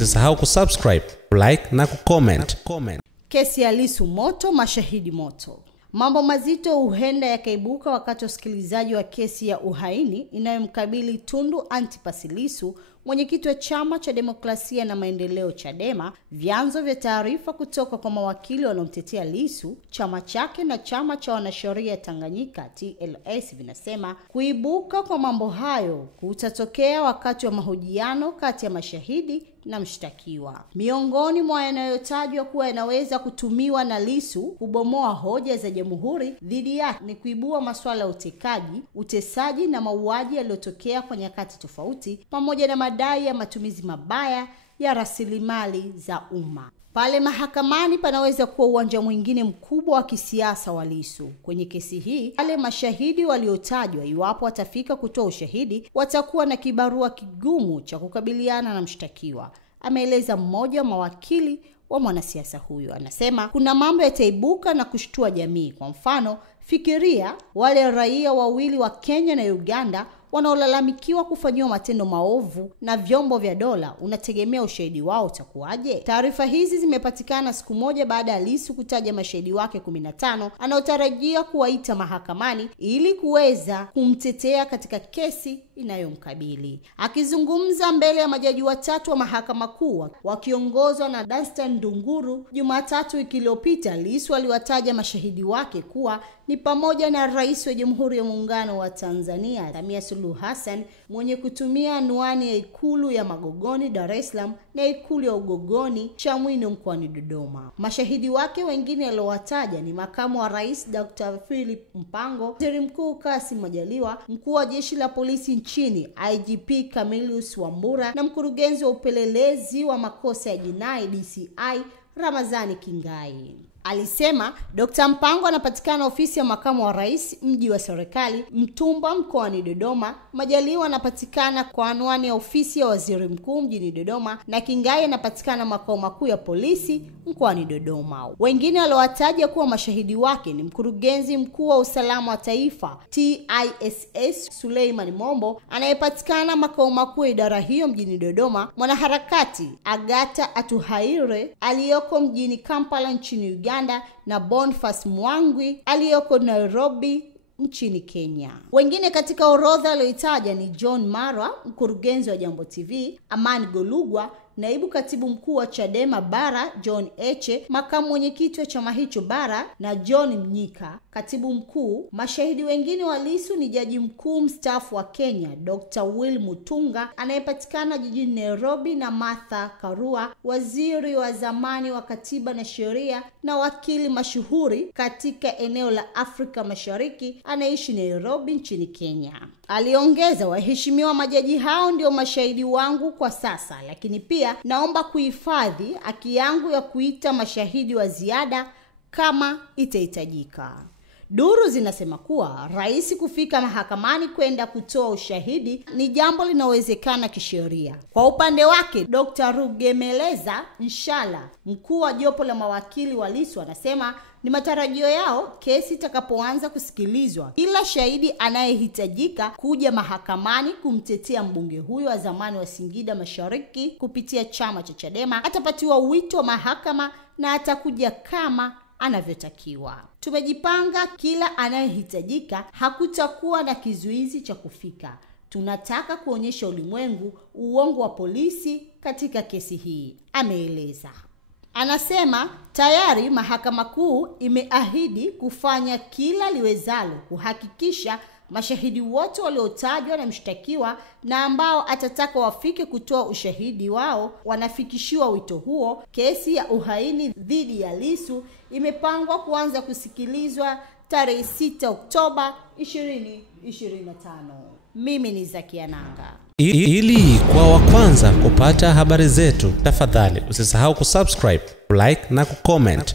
usisahau kusubscribe, like na kucomment. Kesi ya Lissu moto, mashahidi moto. Mambo mazito huenda yakaibuka wakati usikilizaji wa kesi ya uhaini inayomkabili Tundu Antipas Lissu, mwenyekiti wa Chama cha Demokrasia na Maendeleo Chadema. Vyanzo vya taarifa kutoka kwa mawakili wanaomtetea Lissu, chama chake na chama cha wanasheria Tanganyika TLS vinasema kuibuka kwa mambo hayo kutatokea wakati wa mahojiano kati ya mashahidi na mshtakiwa. Miongoni mwa yanayotajwa kuwa yanaweza kutumiwa na Lissu kubomoa hoja za jamhuri dhidi yake ni kuibua masuala ya utekaji, utesaji na mauaji yaliyotokea kwa nyakati tofauti, pamoja na madai ya matumizi mabaya ya rasilimali za umma. Pale mahakamani panaweza kuwa uwanja mwingine mkubwa wa kisiasa wa Lissu. Kwenye kesi hii, wale mashahidi waliotajwa, iwapo watafika kutoa ushahidi, watakuwa na kibarua kigumu cha kukabiliana na mshtakiwa, ameeleza mmoja wa mawakili wa mwanasiasa huyo. Anasema kuna mambo yataibuka na kushtua jamii. Kwa mfano, fikiria wale raia wawili wa Kenya na Uganda wanaolalamikiwa kufanyiwa matendo maovu na vyombo vya dola, unategemea ushahidi wao utakuwaje? Taarifa hizi zimepatikana siku moja baada ya Lissu kutaja mashahidi wake 15 anaotarajia kuwaita mahakamani ili kuweza kumtetea katika kesi inayomkabili. Akizungumza mbele ya majaji watatu wa mahakama kuu wakiongozwa na Danstan Ndunguru Jumatatu wiki iliyopita, Lissu aliwataja mashahidi wake kuwa ni pamoja na Rais wa Jamhuri ya Muungano wa Tanzania Samia Suluhu Hassan, mwenye kutumia anwani ya Ikulu ya Magogoni Dar es Salaam na Ikulu ya Ugogoni Chamwino mkoani Dodoma. Mashahidi wake wengine aliowataja ni makamu wa Rais Dr. Philip Mpango, Waziri Mkuu Kassim Majaliwa, mkuu wa jeshi la polisi nchini IGP Camillus Wambura na mkurugenzi wa upelelezi wa makosa ya jinai DCI Ramadhani Kingai. Alisema Dr. Mpango anapatikana ofisi ya makamu wa rais, mji wa serikali Mtumba mkoani Dodoma. Majaliwa anapatikana kwa anwani ya ofisi ya waziri mkuu mjini Dodoma, na Kingai anapatikana makao makuu ya polisi mkoani Dodoma. Wengine aliowataja kuwa mashahidi wake ni mkurugenzi mkuu wa usalama wa taifa TISS Suleiman Mombo, anayepatikana makao makuu ya idara hiyo mjini Dodoma, mwanaharakati Agatha Atuhaire aliyoko mjini Kampala nchini Uganda, na Boniface Mwangwi aliyoko Nairobi nchini Kenya. Wengine katika orodha aliyoitaja ni John Marwa, mkurugenzi wa Jambo TV, Amani Golugwa, naibu katibu mkuu wa Chadema Bara John Heche, makamu mwenyekiti wa chama hicho Bara, na John Mnyika, katibu mkuu. Mashahidi wengine wa Lissu ni jaji mkuu mstaafu wa Kenya Dr. Will Mutunga anayepatikana jijini Nairobi, na Martha Karua, waziri wa zamani wa katiba na sheria na wakili mashuhuri katika eneo la Afrika Mashariki, anaishi Nairobi nchini Kenya. Aliongeza, waheshimiwa majaji hao ndio mashahidi wangu kwa sasa, lakini pia naomba kuhifadhi haki yangu ya kuita mashahidi wa ziada kama itahitajika. Duru zinasema kuwa rais kufika mahakamani kwenda kutoa ushahidi ni jambo linalowezekana kisheria. Kwa upande wake, Dr. Rugemeleza Nshala, mkuu wa jopo la mawakili wa Lissu, anasema ni matarajio yao kesi itakapoanza kusikilizwa, kila shahidi anayehitajika kuja mahakamani kumtetea mbunge huyo wa zamani wa Singida Mashariki kupitia chama cha Chadema atapatiwa wito wa mahakama na atakuja kama anavyotakiwa. Tumejipanga, kila anayehitajika, hakutakuwa na kizuizi cha kufika. Tunataka kuonyesha ulimwengu uongo wa polisi katika kesi hii, ameeleza. Anasema tayari mahakama kuu imeahidi kufanya kila liwezalo kuhakikisha mashahidi wote waliotajwa na mshtakiwa na ambao atataka wafike kutoa ushahidi wao wanafikishiwa wito huo. Kesi ya uhaini dhidi ya Lissu imepangwa kuanza kusikilizwa tarehe 6 Oktoba 2025. Mimi ni Zakia Nanga. Ili kwa wa kwanza kupata habari zetu, tafadhali usisahau kusubscribe, like na kucomment.